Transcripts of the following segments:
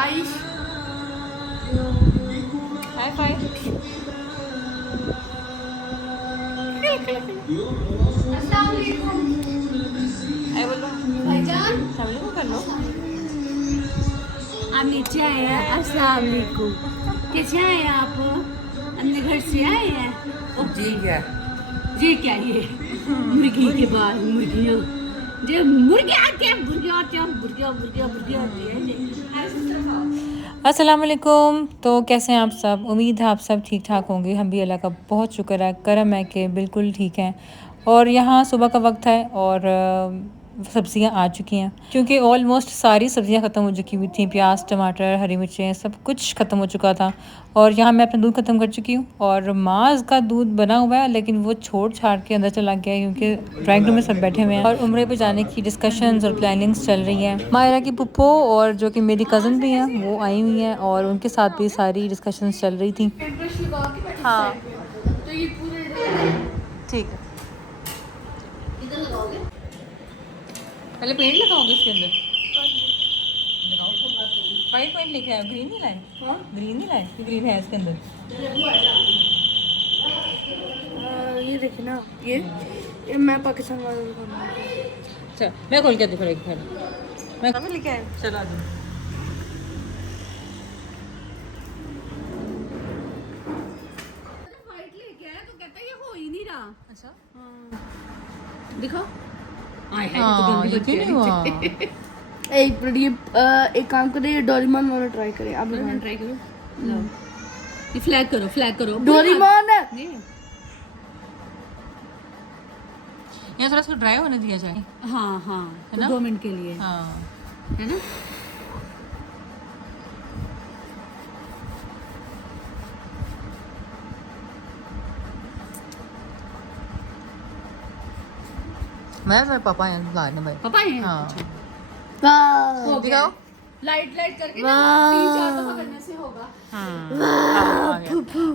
आइश हाय phi. अस्सलाम वालेकुम हाय बोलो। भाईजान। शामिल को कर लो। आप नीचे आए हैं। अस्सलाम वालेकुम। कैसे आए हैं आप? अपने घर से आए हैं? जी क्या? ये क्या ये मुर्गी के बाद मुर्गियाँ जो मुर्गे आते हैं मुर्गियाँ आते हैं मुर्गियाँ मुर्गियाँ मुर्गियाँ आती है अस्सलाम वालेकुम। तो कैसे हैं आप सब? उम्मीद है आप सब ठीक ठाक होंगे। हम भी अल्लाह का बहुत शुक्र है, करम है कि बिल्कुल ठीक हैं। और यहाँ सुबह का वक्त है और सब्ज़ियाँ आ चुकी हैं क्योंकि ऑलमोस्ट सारी सब्ज़ियाँ ख़त्म हो चुकी हुई थी। प्याज, टमाटर, हरी मिर्चें सब कुछ ख़त्म हो चुका था। और यहाँ मैं अपना दूध ख़त्म कर चुकी हूँ और माज़ का दूध बना हुआ है, लेकिन वो छोड़ छाड़ के अंदर चला गया है क्योंकि ड्राइंग रूम में सब बैठे हुए हैं और उम्रे पे जाने की डिस्कशंस और प्लानिंग्स चल रही हैं। मायरा की पुप्पो और जो कि मेरी कज़न भी हैं वो आई हुई हैं और उनके साथ भी सारी डिस्कशंस चल रही थी। हाँ तो ये पूरे ठीक है। इधर लगाओगे? पहले पेंट लगाओगे इसके अंदर। वाइट पेंट लिखा है, ग्रीन नहीं लाए? ग्रीन नहीं लाए कि ग्रीन है इसके अंदर? ये देखिए ना ये मैं पाकिस्तान वाले को करना है। अच्छा मैं खोल के दिखा रही हूँ। मैं कहाँ लिखा है? चला दो। वाइट लेके आया तो कहता है ये हो ही नहीं रहा। अच्छा दिखो आय हाय हाँ, तो गंदी ये बच्ची क्यों है नहीं हुआ? नीचे। एक मिनट ये एक काम करें ये डोरेमोन वाला ट्राई करें। आप ट्राई करो। ये फ्लैग करो डोरेमोन। यहाँ थोड़ा सा ड्राई होने दिया जाए। हाँ हाँ है तो ना? 2 मिनट के लिए हाँ है ना। मैं पापा हैं लाने भाई। पापा हैं? हाँ हो गया। दिखाओ। लाइट करके ना 3-4 दफा करने से होगा।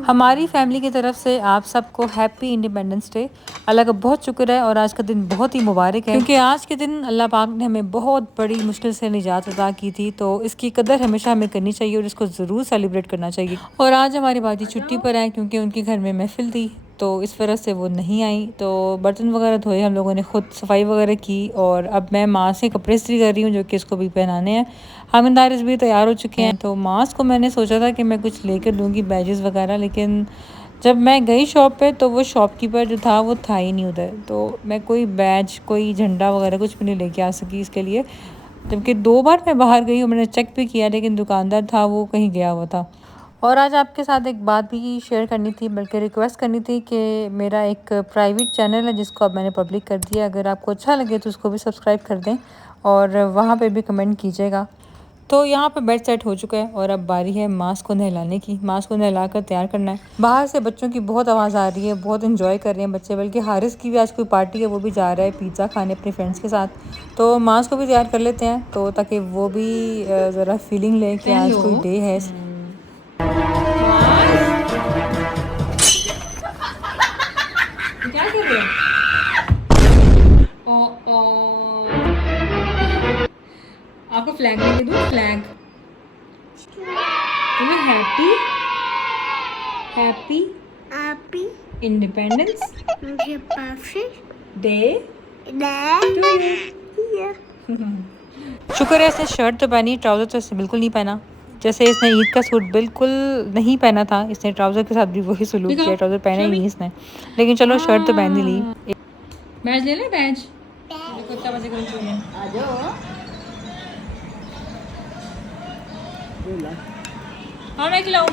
हमारी फैमिली की तरफ से आप सबको हैप्पी इंडिपेंडेंस डे। अल्लाह का बहुत शुक्र है और आज का दिन बहुत ही मुबारक है क्योंकि आज के दिन अल्लाह पाक ने हमें बहुत बड़ी मुश्किल से निजात अता की थी, तो इसकी कदर हमेशा हमें करनी चाहिए और इसको ज़रूर सेलिब्रेट करना चाहिए। और आज हमारी बाजी छुट्टी पर है क्योंकि उनके घर में महफिल थी, तो इस वजह से वो नहीं आई। तो बर्तन वगैरह धोए, हम लोगों ने खुद सफाई वगैरह की और अब मैं माँ से कपड़े इस्त्री कर रही हूँ जो कि इसको भी पहनाने हैं। हामिद दारिस भी तैयार हो चुके हैं। तो माँ को मैंने सोचा था कि मैं कुछ लेकर दूँगी बैजेस वगैरह, लेकिन जब मैं गई शॉप पे तो वो शॉपकीपर जो था वो था ही नहीं उधर। तो मैं कोई बैज, कोई झंडा वगैरह कुछ भी नहीं लेके आ सकी इसके लिए, जबकि 2 बार मैं बाहर गई और मैंने चेक भी किया, लेकिन दुकानदार था वो कहीं गया हुआ था। और आज आपके साथ एक बात भी शेयर करनी थी, बल्कि रिक्वेस्ट करनी थी कि मेरा एक प्राइवेट चैनल है जिसको अब मैंने पब्लिक कर दिया। अगर आपको अच्छा लगे तो उसको भी सब्सक्राइब कर दें और वहाँ पे भी कमेंट कीजिएगा। तो यहाँ पे बेड सेट हो चुका है और अब बारी है मास को नहलाने की। मास को नहला कर तैयार करना है। बाहर से बच्चों की बहुत आवाज़ आ रही है, बहुत एंजॉय कर रहे हैं बच्चे, बल्कि हारिस की भी आज कोई पार्टी है, वो भी जा रहा है पिज़्ज़ा खाने अपने फ्रेंड्स के साथ। तो मास को भी तैयार कर लेते हैं तो ताकि वो भी ज़रा फीलिंग ले कि आज कोई डे है। क्या कर रहे हो? आपको फ्लैग लेके दूँ? फ्लैग तुम्हें happy happy Happy independence day to you. शुक्र है इसने शर्ट तो पहनी, ट्राउज़र तो इसने बिल्कुल नहीं पहना। जैसे इसने ईद का सूट बिल्कुल नहीं पहना था, इसने ट्राउज़र के साथ भी वही सलूक किया। ट्राउज़र पहना ही नहीं इसने, लेकिन चलो शर्ट तो पहन ही ली। बैज ले ले बैज। आ जाओ। और मैं खिलाऊं?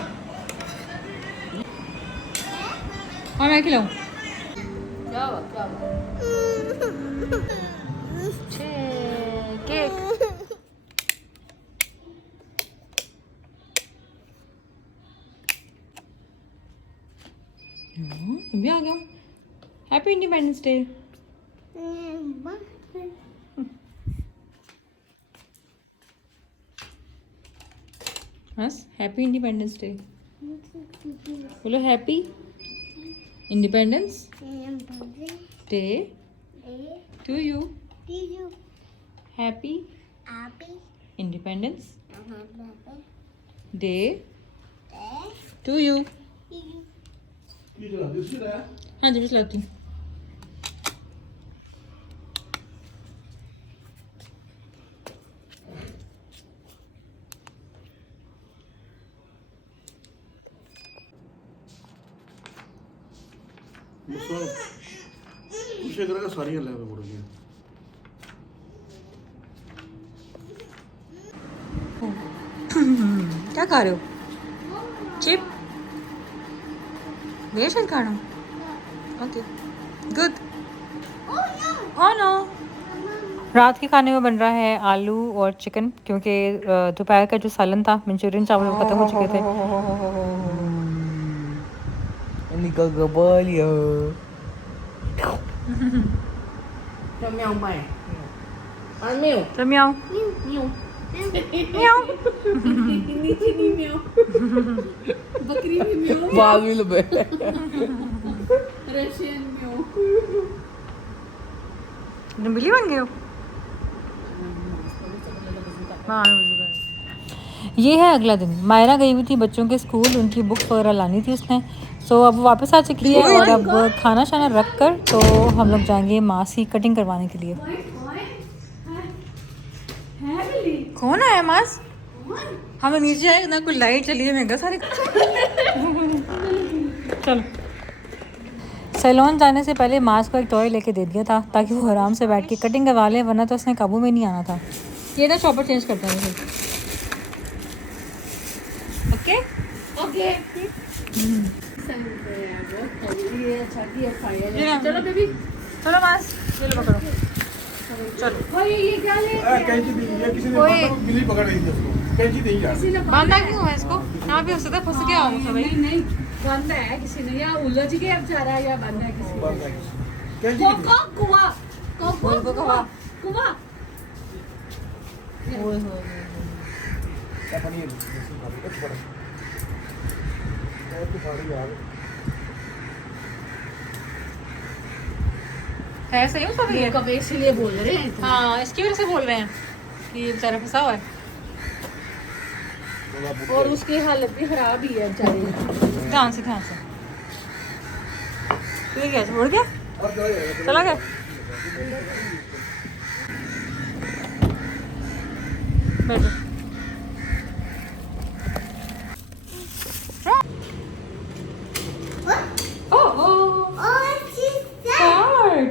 और मैं खिलाऊं? क्या हुआ केक। तुम भी आ गया। Happy independence day. बस हैप्पी इंडिपेंडेंस डे बोलो। Happy independence day to you. Happy independence day to you. हाँ जी, मैं चलाती हूँ। सारी ले मुड़ गई। क्या खा रहे हो? चिप? वेशन खाना? Okay, good. Oh no. रात के खाने में बन रहा है आलू और चिकन, क्योंकि दोपहर का जो सालन था, मंचूरियन चावल, वो खत्म हो चुके थे। निकल गया म्याऊ माय और म्याऊ तो म्याऊ म्याऊ म्याऊ। नीचे नहीं म्याऊ बकरी भी म्याऊ बाल भी लबे रशियन म्याऊ। बिल्ली बन गए हो? ये है अगला दिन। मायरा गई हुई थी बच्चों के स्कूल, उनकी बुक्स वगैरह लानी थी उसने। सो अब वो वापस आ चुकी है और अब खाना शाना रख कर तो हम लोग जाएंगे मांस की कटिंग करवाने के लिए। कौन आया मांस? हमें नीचे आए ना, कोई लाइट चली है, महंगा सारे। चलो। सैलून जाने से पहले मांस को एक टॉय लेके दे दिया था ताकि वो आराम से बैठ के कटिंग करवा ले, वरना तो उसने काबू में नहीं आना था। ये ना चॉपर चेंज करते हैं फिर। ओके ओके चलो बेबी, चलो मांस ये लो, पकड़ो। चलो ये क्या ले कैंची दी है किसी ने, बिल्ली पकड़ रही थी उसको। कैंची दी यार, बांधा क्यों है इसको? यहाँ भी हो सकता है फंस गया हो भाई। नहीं बांधा है किसी ने, या उलझ के अब जा रहा है या बांधा है किसी ने। कैंची कोको कुआ कोको कुआ कुआ पनीर है सही हो सब ये? कब इसीलिए बोल रहे हैं हाँ, इसकी वजह से बोल रहे हैं कि ये बेचारा फंसा हुआ है। और उसकी हालत भी खराब ही है बेचारे। ध्यान से ध्यान से। तो ये क्या उड़ गया? चला गया? बैठो।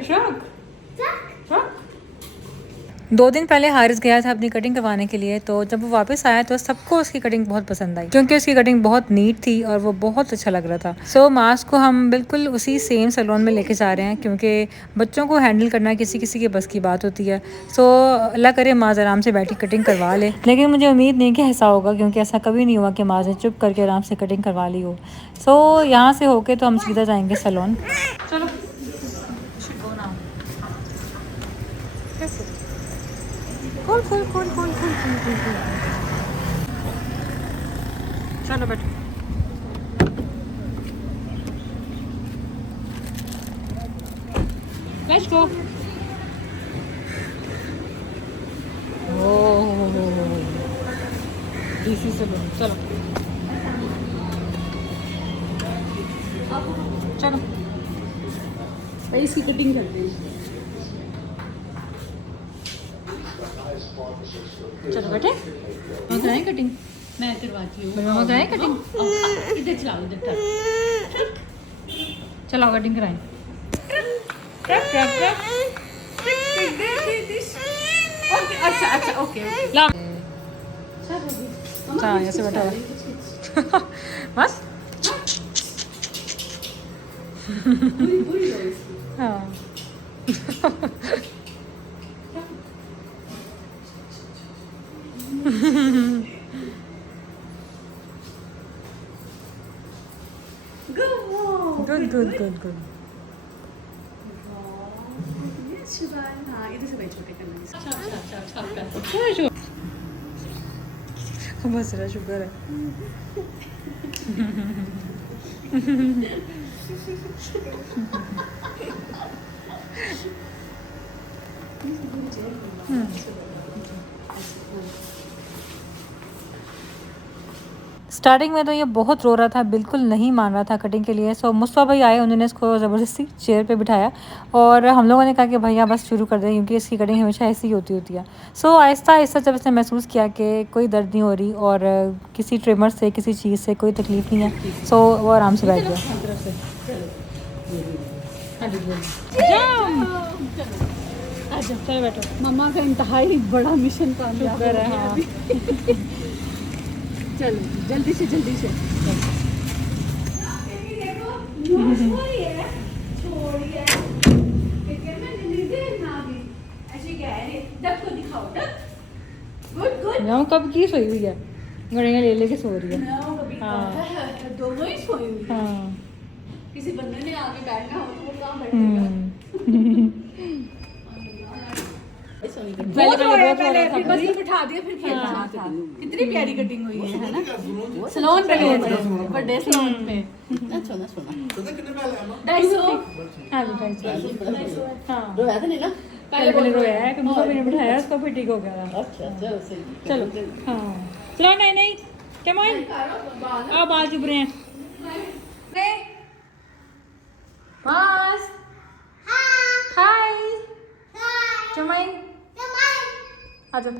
ट्रक 2 दिन पहले हारिस गया था अपनी कटिंग करवाने के लिए, तो जब वो वापस आया तो सबको उसकी कटिंग बहुत पसंद आई, क्योंकि उसकी कटिंग बहुत नीट थी और वो बहुत अच्छा लग रहा था। सो मास्क को हम बिल्कुल उसी सेम सैलून में लेके जा रहे हैं, क्योंकि बच्चों को हैंडल करना किसी किसी के बस की बात होती है। सो अल्लाह करे माज आराम से बैठी कटिंग करवा ले, लेकिन मुझे उम्मीद नहीं कि ऐसा होगा, क्योंकि ऐसा कभी नहीं हुआ कि माज ने चुप करके आराम से कटिंग करवा ली हो। सो यहाँ से होके तो हम सीधा जाएंगे सैलून। चलो खोल खोल खोल खोल खोल खोल खोल खोल। चलो बैठो। Let's go. डीसी सैलून, चलो चलो भाई इसकी कटिंग करते हैं। चलो बैठे। कराएं कटिंग? मैं करवाती हूँ। मम्मा कराएं कटिंग? इधर चलाओ, इधर टक। चलो कटिंग कराएं। ओके अच्छा अच्छा ओके ला। हाँ ऐसे बैठा हुआ बस। हाँ गुड गुड गुड गुड। इधर से भाई छोटे करना। बस रहा, शुक्र है। स्टार्टिंग में तो ये बहुत रो रहा था, बिल्कुल नहीं मान रहा था कटिंग के लिए। सो मुस्तफ़ा भाई आए, उन्होंने इसको ज़बरदस्ती चेयर पे बिठाया और हम लोगों ने कहा कि भैया बस शुरू कर दें, क्योंकि इसकी कटिंग हमेशा ऐसी ही होती है। सो आहिस्ता आहिस्ता जब इसने महसूस किया कि कोई दर्द नहीं हो रही और किसी ट्रिमर से किसी चीज़ से कोई तकलीफ़ नहीं है, सो वो आराम से बैठ गया। चलो बैठो। मम्मा का इंतहाई बड़ा मिशन कामयाब शुक्र है, हाँ। चलो जल्दी से जाऊँ कब की सोई हुई है, घड़ियाँ ले लेके सो रही है। हाँ दोनों ही सोई हुई हैं। हाँ। किसी बंदे ने आगे बैठना हो तो वो कहाँ बैठेगा? पहले बस में बिठा दिया फिर खेलना था। कितनी प्यारी कटिंग हुई है ना? सलोन पे गए थे, बर्थडे सलोन पे। पता कितने पहले है ना 250। हाँ जी, हाँ रोया था नहीं ना? पहले रोया है कि मुझे मैंने बिठाया, उसको फिर ठीक हो गया था। अच्छा सही। चलो हाँ चलो, नहीं क्या मोइन अब बाल चुभ रहे हैं। बस हाय चमाइन आ जाओ।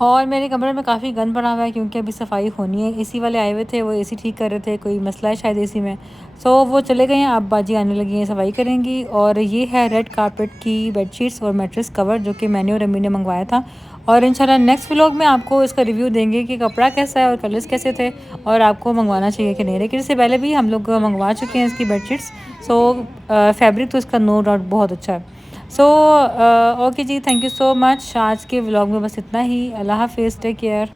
और मेरे कमरे में काफ़ी गंद पड़ा हुआ है, क्योंकि अभी सफाई होनी है। एसी वाले आए हुए थे, वो एसी ठीक कर रहे थे, कोई मसला है शायद एसी में। सो वो चले गए हैं, अब बाजी आने लगी हैं, सफाई करेंगी। और ये है रेड कारपेट की बेडशीट्स और मैट्रेस कवर, जो कि मैंने और अम्मी ने मंगवाया था। और इंशाल्लाह नेक्स्ट व्लॉग में आपको इसका रिव्यू देंगे कि कपड़ा कैसा है और कलर्स कैसे थे, और आपको मंगवाना चाहिए कि नहीं। लेकिन इससे पहले भी हम लोग मंगवा चुके हैं इसकी बेडशीट्स। सो फैब्रिक तो इसका नो डाउट बहुत अच्छा है। सो ओके जी, थैंक यू सो मच। आज के व्लॉग में बस इतना ही। अल्लाह हाफिज़, टेक केयर।